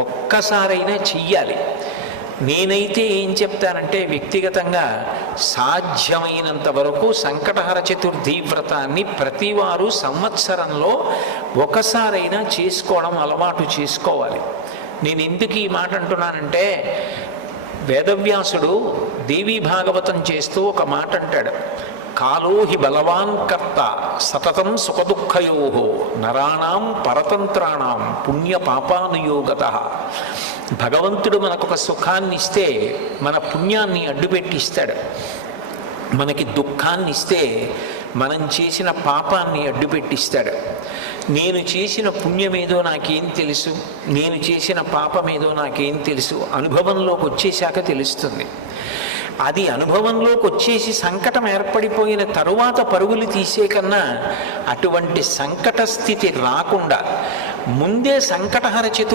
ఒక్కసారైనా చెయ్యాలి. నేనైతే ఏం చెప్తానంటే వ్యక్తిగతంగా సాధ్యమైనంత వరకు సంకటహర చతుర్థి వ్రతాన్ని ప్రతివారు సంవత్సరంలో ఒకసారైనా చేసుకోవడం అలవాటు చేసుకోవాలి. నేను ఎందుకు ఈ మాట అంటున్నానంటే, వేదవ్యాసుడు దేవీ భాగవతం చేస్తూ ఒక మాట అంటాడు, కాలో హి బలవాన్ కర్త సతతం సుఖదుఃఖయో నరాణం పరతంత్రాణం పుణ్య పాపానుయోగత. భగవంతుడు మనకొక సుఖాన్ని ఇస్తే మన పుణ్యాన్ని అడ్డుపెట్టిస్తాడు, మనకి దుఃఖాన్ని ఇస్తే మనం చేసిన పాపాన్ని అడ్డుపెట్టిస్తాడు. నేను చేసిన పుణ్యమేదో నాకేం తెలుసు, నేను చేసిన పాపమేదో నాకేం తెలుసు, అనుభవంలోకి వచ్చేశాక తెలుస్తుంది. అది అనుభవంలోకి వచ్చేసి సంకటం ఏర్పడిపోయిన తరువాత పరుగులు తీసే కన్నా అటువంటి సంకట స్థితి రాకుండా ముందే సంకటహర చతుర్థి